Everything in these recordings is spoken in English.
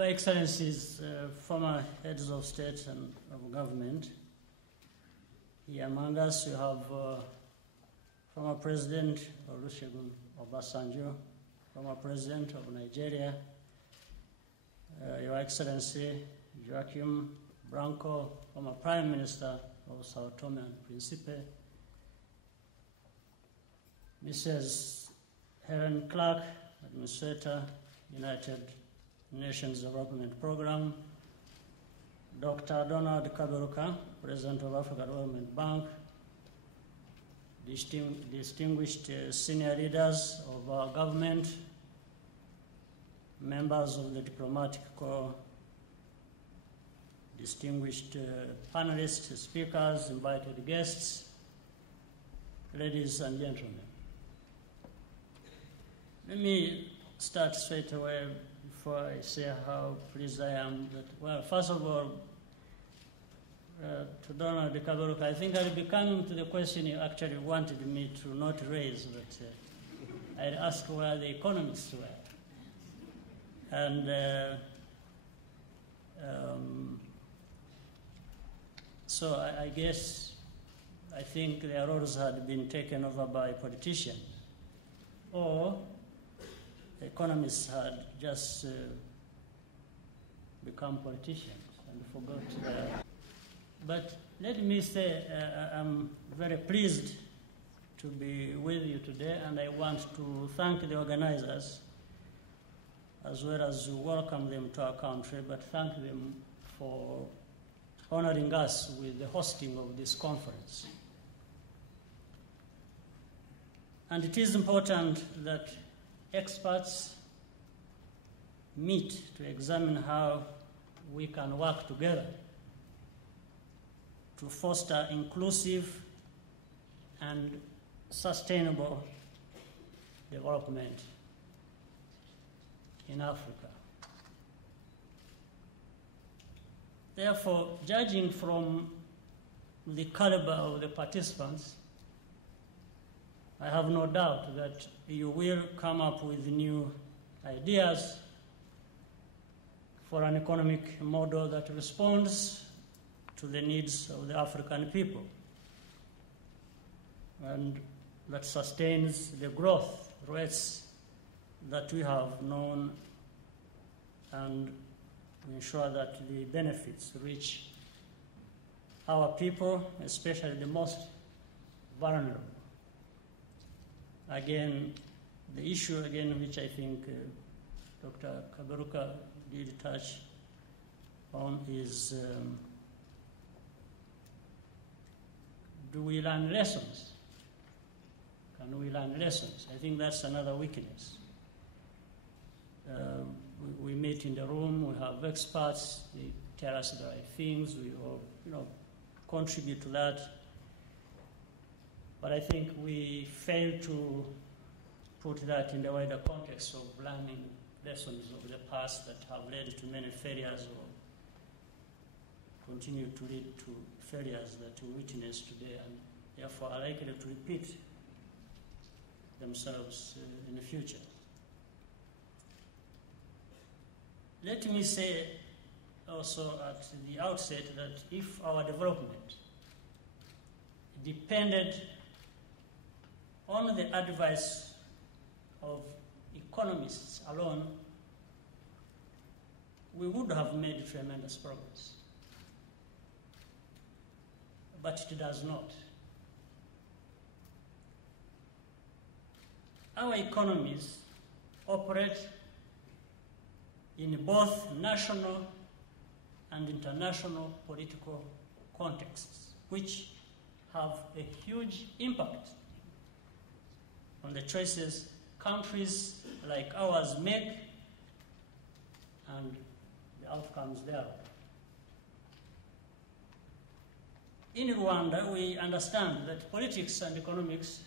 Your Excellencies, former heads of state and of government, here among us you have former President Olusegun Obasanjo, former President of Nigeria, Your Excellency Joachim Branco, former Prime Minister of Sao Tome and Principe, Mrs. Helen Clark, Administrator, United Nations Development Program, Dr. Donald Kaberuka, President of Africa Development Bank, distinguished senior leaders of our government, members of the diplomatic corps, distinguished panelists, speakers, invited guests, ladies and gentlemen. Let me start straight away before I say how pleased I am that, well, first of all, to Donald Kaberuka, I think I'll be coming to the question you actually wanted me to not raise, but I'd ask where the economists were. And so I guess I think their roles had been taken over by politicians, or the economists had just become politicians and forgot. But let me say I'm very pleased to be with you today, and I want to thank the organizers as well as welcome them to our country, but thank them for honoring us with the hosting of this conference. And it is important that experts meet to examine how we can work together to foster inclusive and sustainable development in Africa. Therefore, judging from the caliber of the participants, I have no doubt that you will come up with new ideas for an economic model that responds to the needs of the African people and that sustains the growth rates that we have known and ensure that the benefits reach our people, especially the most vulnerable. Again, the issue which I think Dr. Kaberuka did touch on is do we learn lessons? Can we learn lessons? I think that's another weakness. We meet in the room, we have experts, they tell us the right things, we all contribute to that. But I think we fail to put that in the wider context of learning lessons of the past that have led to many failures or continue to lead to failures that we witness today and therefore are likely to repeat themselves in the future. Let me say also at the outset that if our development depended on the advice of economists alone, we would have made tremendous progress. But it does not. Our economies operate in both national and international political contexts, which have a huge impact on the choices countries like ours make and the outcomes thereof. In Rwanda, we understand that politics and economics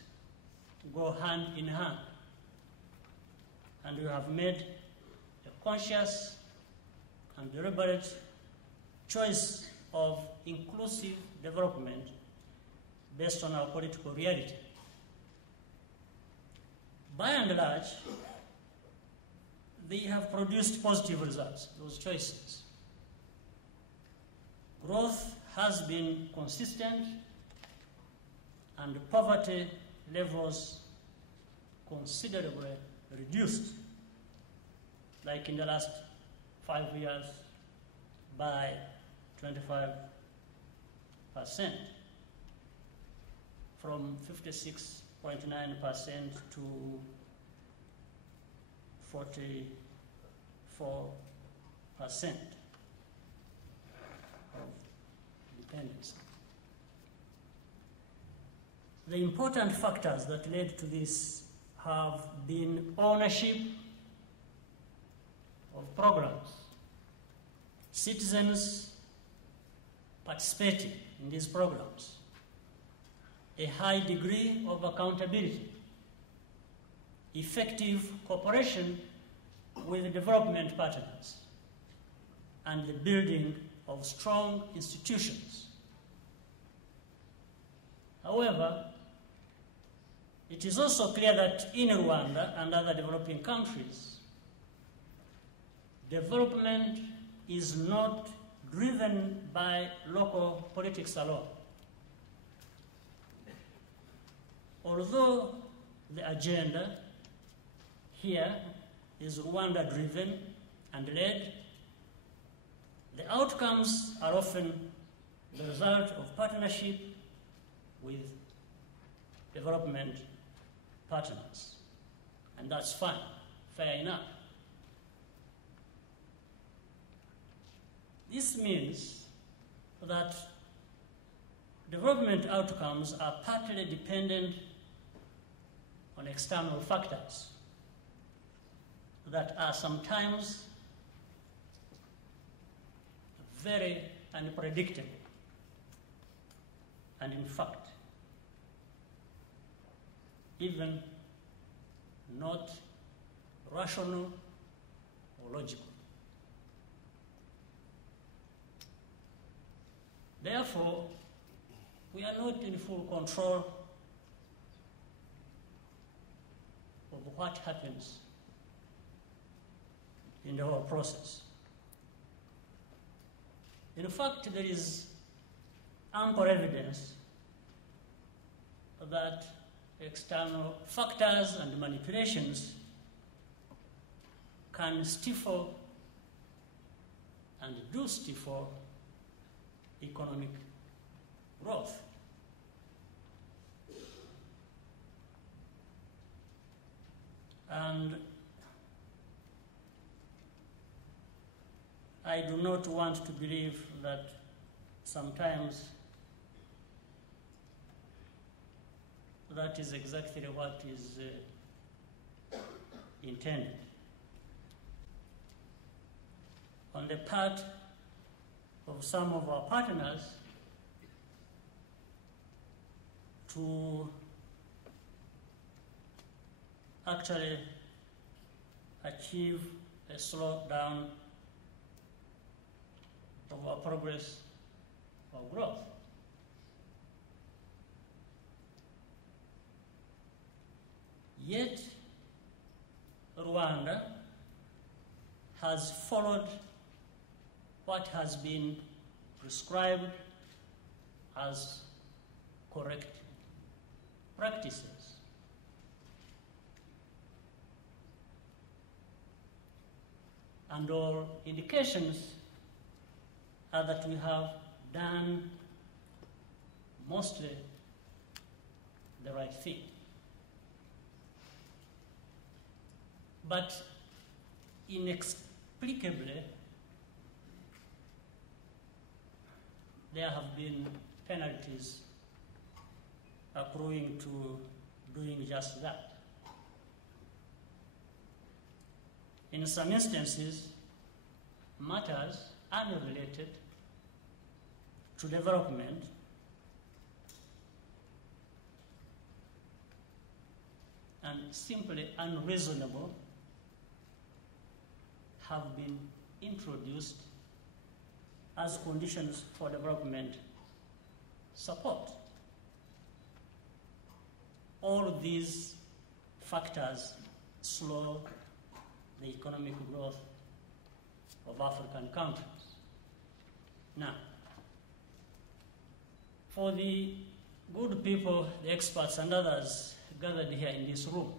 go hand in hand, and we have made a conscious and deliberate choice of inclusive development based on our political reality. By and large, they have produced positive results, those choices. Growth has been consistent and poverty levels considerably reduced, like in the last 5 years by 25%, from 56.9% to 44% of dependency. The important factors that led to this have been ownership of programs, citizens participating in these programs, a high degree of accountability, effective cooperation with development partners, and the building of strong institutions. However, it is also clear that in Rwanda and other developing countries, development is not driven by local politics alone. Although the agenda here is Rwanda-driven and led, the outcomes are often the result of partnership with development partners. And that's fine, fair enough. This means that development outcomes are partly dependent on external factors that are sometimes very unpredictable, and in fact, even not rational or logical. Therefore, we are not in full control of what happens in the whole process. In fact, there is ample evidence that external factors and manipulations can stifle and do stifle economic growth. And I do not want to believe that sometimes that is exactly what is intended. On the part of some of our partners to actually achieve a slowdown of our progress or growth. Yet, Rwanda has followed what has been prescribed as correct practices. And all indications are that we have done mostly the right thing. But inexplicably, there have been penalties accruing to doing just that. In some instances, matters unrelated to development and simply unreasonable have been introduced as conditions for development support. All these factors slow the economic growth of African countries. Now, for the good people, the experts and others gathered here in this room,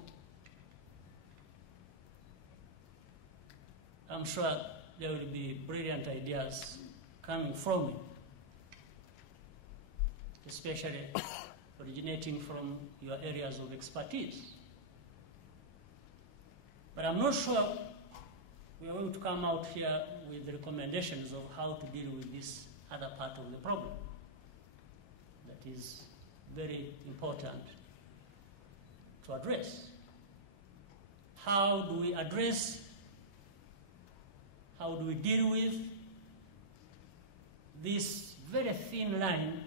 I'm sure there will be brilliant ideas coming from you, especially originating from your areas of expertise. But I'm not sure we are going to come out here with recommendations of how to deal with this other part of the problem that is very important to address. How do we address, how do we deal with this very thin line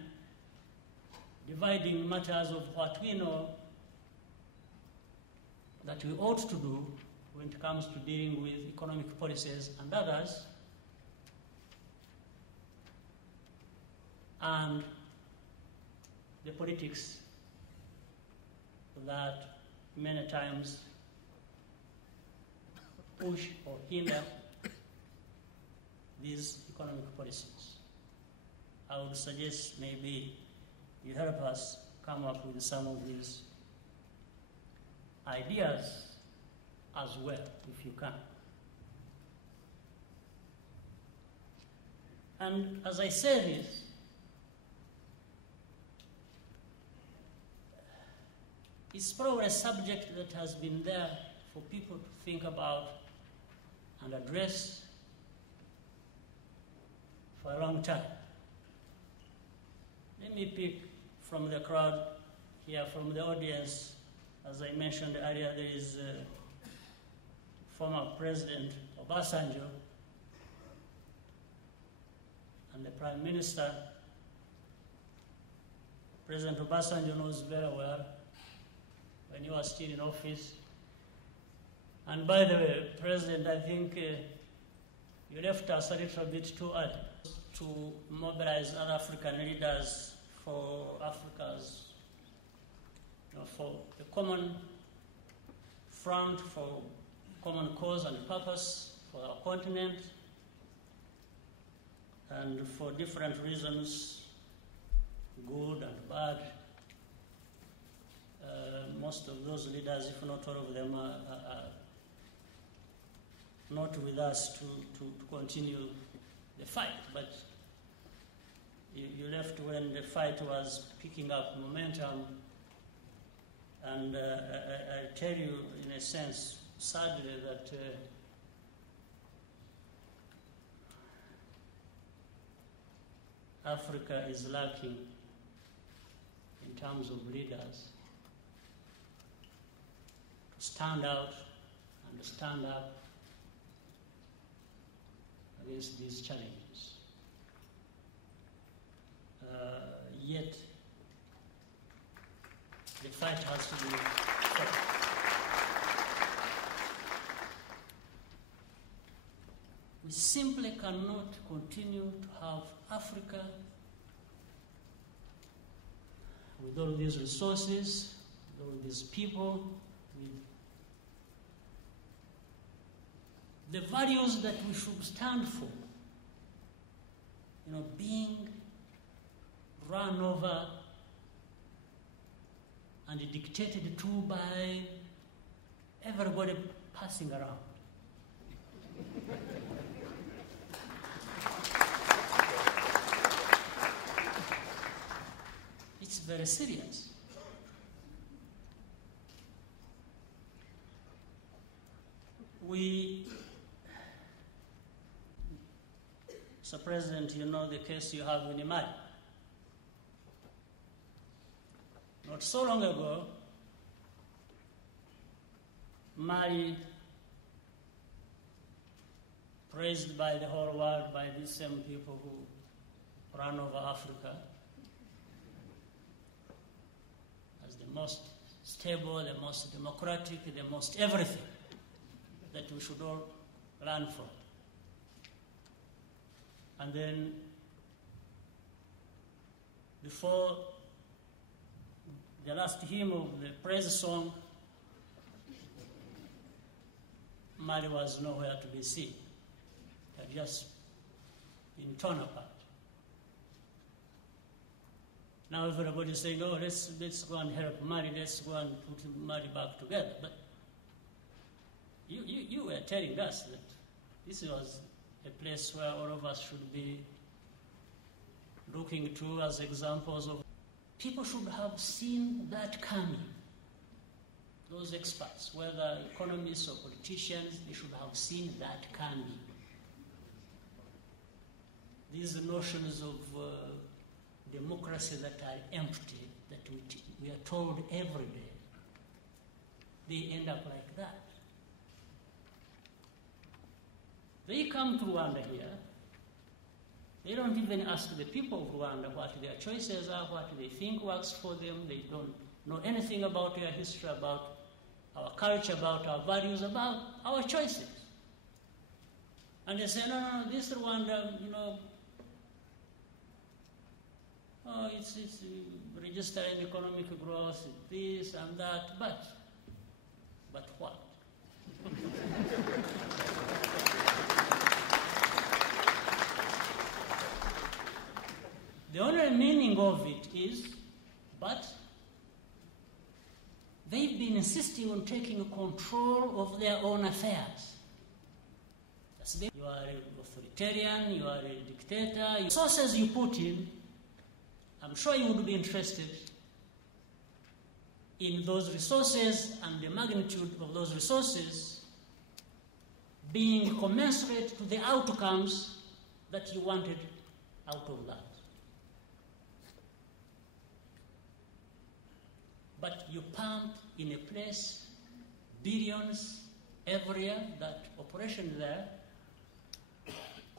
dividing matters of what we know that we ought to do when it comes to dealing with economic policies and others, and the politics that many times push or hinder these economic policies. I would suggest maybe you help us come up with some of these ideas as well, if you can. And as I say this, it's probably a subject that has been there for people to think about and address for a long time. Let me pick from the crowd here, from the audience. As I mentioned earlier, there is former President Obasanjo and the Prime Minister. President Obasanjo knows very well when you are still in office. And by the way, President, I think you left us a little bit too early to mobilize other African leaders for Africa's, for the common front, for common cause and purpose for our continent, and for different reasons, good and bad. Most of those leaders, if not all of them, are not with us to continue the fight. But you left when the fight was picking up momentum, and I tell you, in a sense, sadly, that Africa is lacking in terms of leaders to stand out and stand up against these challenges. Yet, the fight has to be fought. We simply cannot continue to have Africa with all these resources, with all these people, with the values that we should stand for, being run over and dictated to by everybody passing around. It's very serious. Mr. President, you know the case you have in Mali. Not so long ago, Mali, praised by the whole world, by these same people who ran over Africa, as the most stable, the most democratic, the most everything that we should all learn from. And then, before the last hymn of the praise song, Mali was nowhere to be seen. It had just been torn apart. Now everybody is saying, oh, let's go and help Mali, let's go and put Mali back together. But you were telling us that this was a place where all of us should be looking to as examples of. People should have seen that coming. Those experts, whether economists or politicians, they should have seen that coming. These notions of democracy that are empty, that we are told every day, they end up like that. They come to Rwanda here. They don't even ask the people of Rwanda what their choices are, what they think works for them. They don't know anything about their history, about our culture, about our values, about our choices. And they say, no, this Rwanda, it's registering economic growth, this and that, but what? The only meaning of it is, but they've been insisting on taking control of their own affairs. You are an authoritarian, you are a dictator. The sources you put in, I'm sure you would be interested in those resources and the magnitude of those resources being commensurate to the outcomes that you wanted out of that. But you pump in a place billions every year. That operation there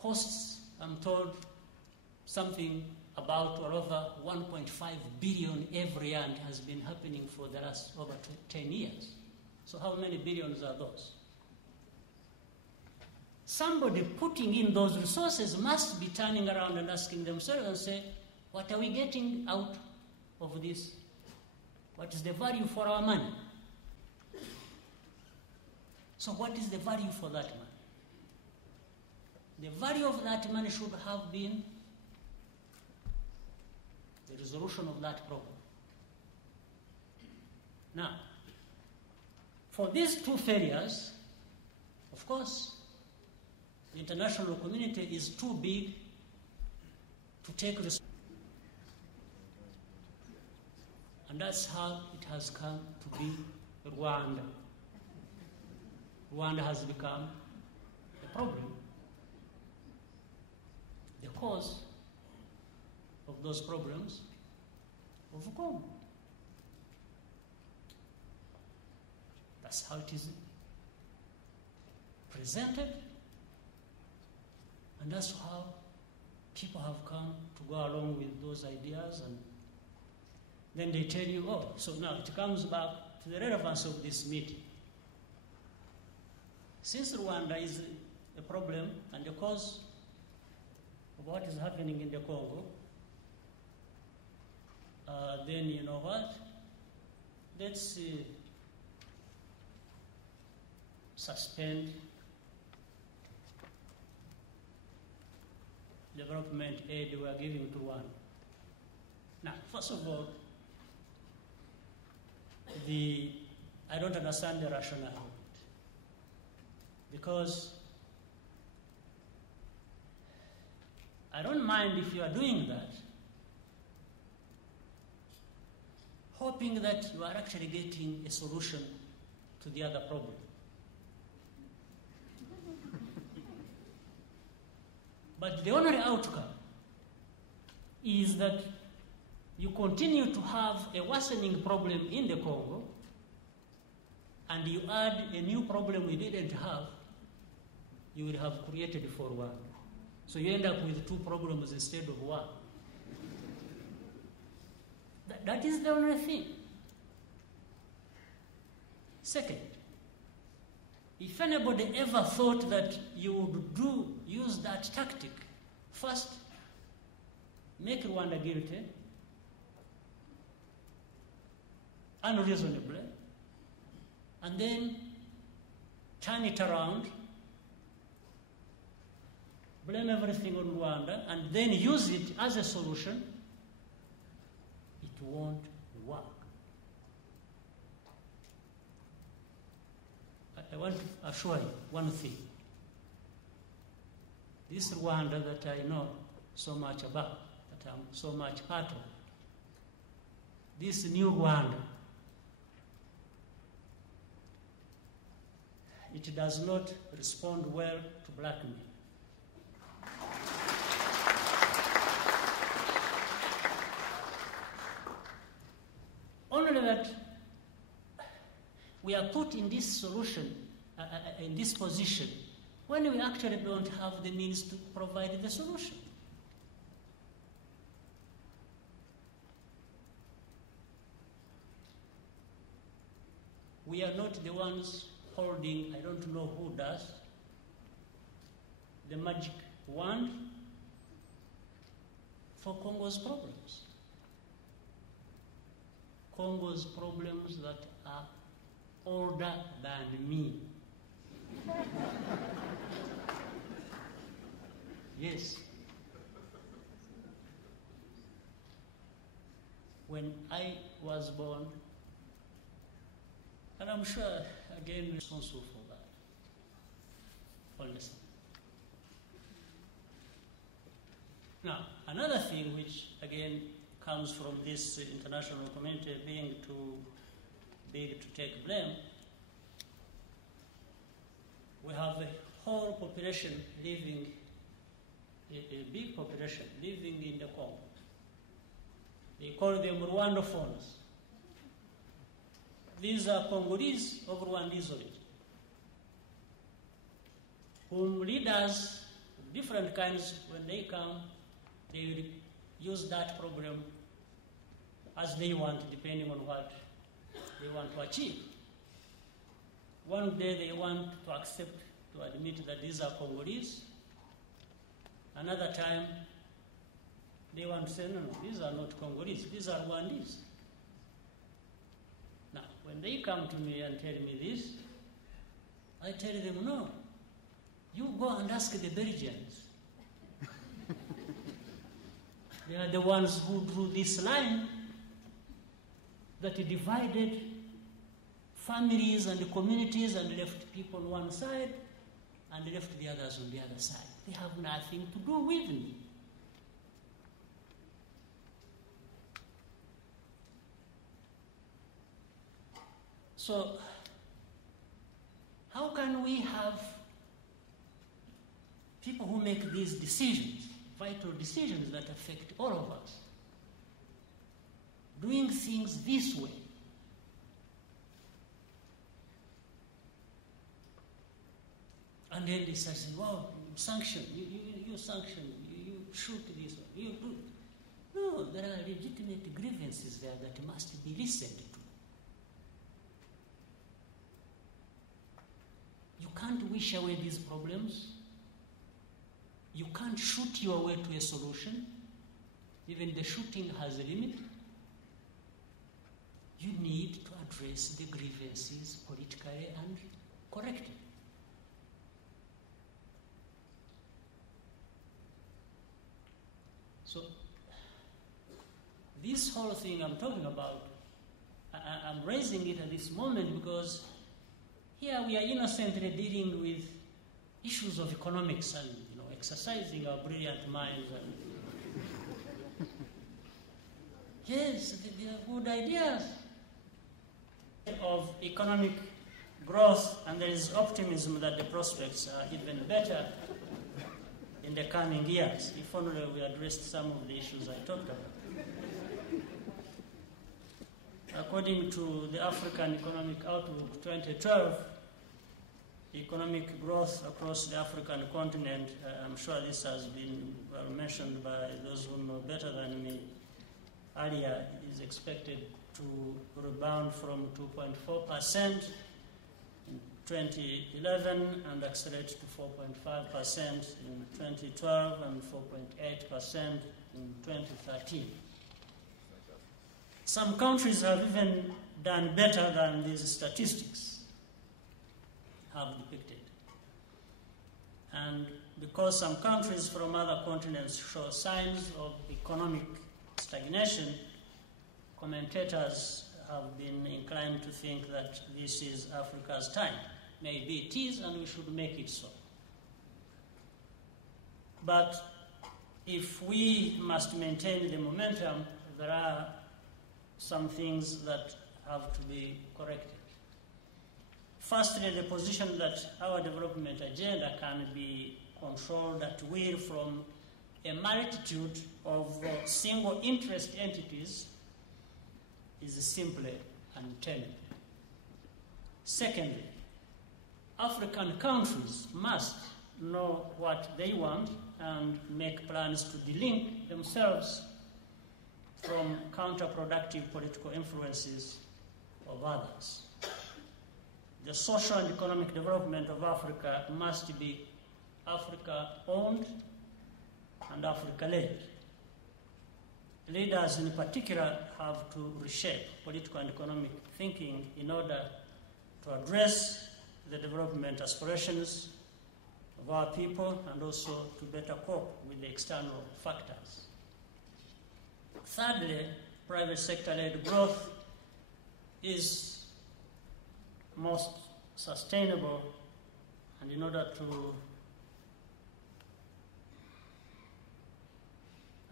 costs, I'm told, something about or over 1.5 billion every year, and has been happening for the last over 10 years. So how many billions are those? Somebody putting in those resources must be turning around and asking themselves and say, what are we getting out of this? What is the value for our money? So what is the value for that money? The value of that money should have been the resolution of that problem. Now, for these two failures, of course, the international community is too big to take responsibility. And that's how it has come to be Rwanda. Rwanda has become the problem, the cause of those problems of Congo. That's how it is presented, and that's how people have come to go along with those ideas, and then they tell you, oh, so now it comes back to the relevance of this meeting. Since Rwanda is a problem and the cause of what is happening in the Congo, then you know what? Let's suspend development aid we are giving to Rwanda. Now, first of all, I don't understand the rationale of it, because I don't mind if you are doing that, hoping that you are actually getting a solution to the other problem. But the only outcome is that you continue to have a worsening problem in the Congo, and you add a new problem we didn't have, you will have created for one. So you end up with two problems instead of one. That is the only thing. Second, if anybody ever thought that you would use that tactic, first, make Rwanda guilty, unreasonably, and then turn it around, blame everything on Rwanda, and then use it as a solution, it won't work. I want to assure you one thing. This Rwanda that I know so much about, that I'm so much part of, this new Rwanda, it does not respond well to blackmail. Only that we are put in this solution, in this position, when we actually don't have the means to provide the solution. We are not the ones holding, I don't know who does, the magic wand for Congo's problems. Congo's problems that are older than me. Yes. When I was born, and I'm sure, again, responsible for that, honestly. Now, another thing which, again, comes from this international community being too big to take blame, we have a whole population living, a big population living in the Congo. They call them Rwandophones. These are Congolese of Rwandese origin, whom leaders of different kinds, when they come, they will use that problem as they want, depending on what they want to achieve. One day they want to accept, to admit that these are Congolese. Another time, they want to say, no, these are not Congolese, these are Rwandese. Now, when they come to me and tell me this, I tell them, no, you go and ask the Belgians. They are the ones who drew this line that divided families and communities and left people on one side and left the others on the other side. They have nothing to do with me. So, how can we have people who make these decisions, vital decisions that affect all of us, doing things this way? And then they start saying, well, sanction, you sanction, you shoot this one, you do. No, there are legitimate grievances there that must be listened to. You can't wish away these problems. You can't shoot your way to a solution. Even the shooting has a limit. You need to address the grievances politically and correctly. So, this whole thing I'm talking about, I'm raising it at this moment because here we are innocently dealing with issues of economics and exercising our brilliant minds. And yes, they are good ideas of economic growth, and there is optimism that the prospects are even better in the coming years, if only we addressed some of the issues I talked about. According to the African Economic Outlook 2012, economic growth across the African continent, I'm sure this has been well mentioned by those who know better than me earlier, is expected to rebound from 2.4% in 2011 and accelerate to 4.5% in 2012 and 4.8% in 2013. Some countries have even done better than these statistics. have depicted. And because some countries from other continents show signs of economic stagnation, commentators have been inclined to think that this is Africa's time. Maybe it is, and we should make it so. But if we must maintain the momentum, there are some things that have to be corrected. Firstly, the position that our development agenda can be controlled at will from a multitude of single interest entities is simply untenable. Secondly, African countries must know what they want and make plans to delink themselves from counterproductive political influences of others. The social and economic development of Africa must be Africa-owned and Africa-led. Leaders in particular have to reshape political and economic thinking in order to address the development aspirations of our people and also to better cope with the external factors. Thirdly, private sector-led growth is most sustainable, and in order to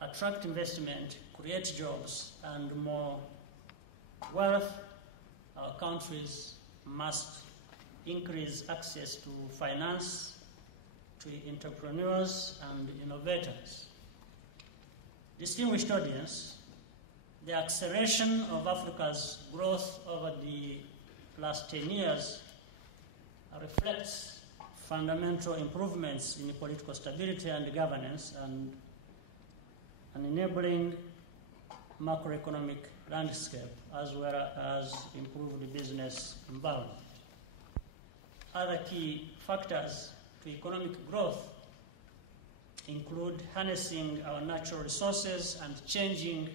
attract investment, create jobs, and more wealth, our countries must increase access to finance, to entrepreneurs and innovators. Distinguished audience, the acceleration of Africa's growth over the last 10 years reflects fundamental improvements in political stability and governance and an enabling macroeconomic landscape, as well as improved business environment. Other key factors to economic growth include harnessing our natural resources and changing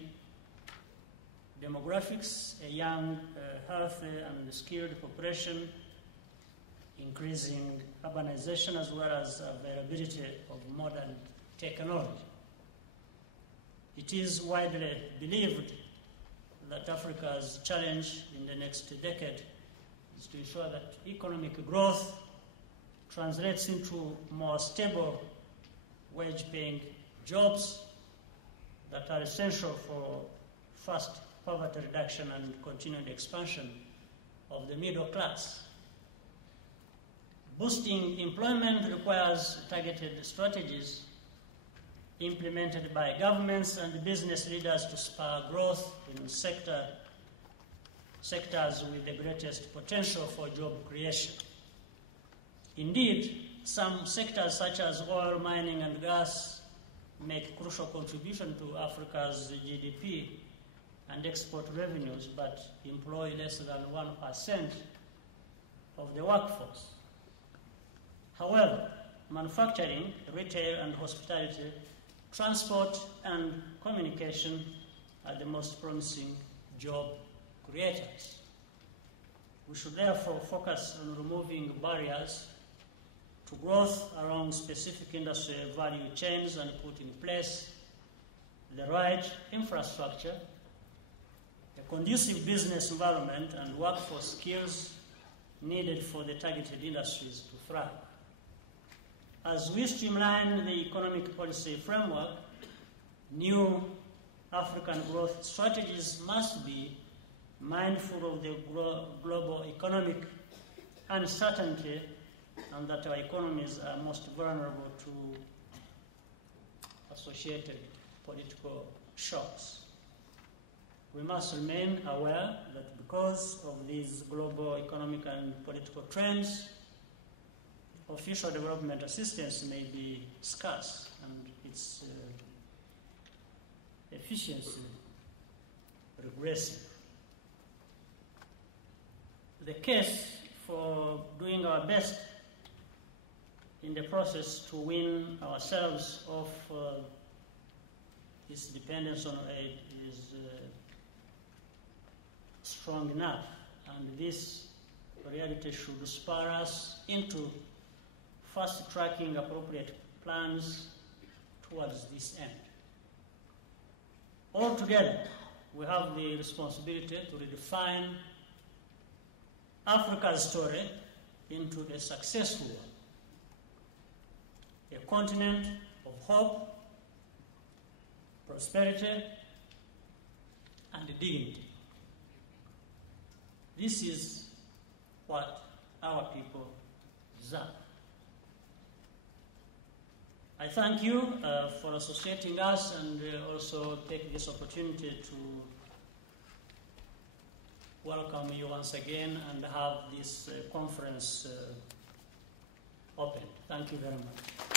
demographics, a young, healthy, and skilled population, increasing urbanization, as well as availability of modern technology. It is widely believed that Africa's challenge in the next decade is to ensure that economic growth translates into more stable wage-paying jobs that are essential for fast poverty reduction and continued expansion of the middle class. Boosting employment requires targeted strategies implemented by governments and business leaders to spur growth in sectors with the greatest potential for job creation. Indeed, some sectors such as oil, mining, and gas make crucial contribution to Africa's GDP and export revenues, but employ less than 1% of the workforce. However, manufacturing, retail, and hospitality, transport, and communication are the most promising job creators. We should therefore focus on removing barriers to growth along specific industry value chains and put in place the right infrastructure, a conducive business environment, and workforce skills needed for the targeted industries to thrive. As we streamline the economic policy framework, new African growth strategies must be mindful of the global economic uncertainty and that our economies are most vulnerable to associated political shocks. We must remain aware that because of these global economic and political trends, official development assistance may be scarce and its efficiency regressive. The case for doing our best in the process to wean ourselves off this dependence on aid is strong enough, and this reality should spur us into fast-tracking appropriate plans towards this end. Altogether, we have the responsibility to redefine Africa's story into a successful one, a continent of hope, prosperity, and dignity. This is what our people deserve. I thank you for associating us, and also take this opportunity to welcome you once again and have this conference open. Thank you very much.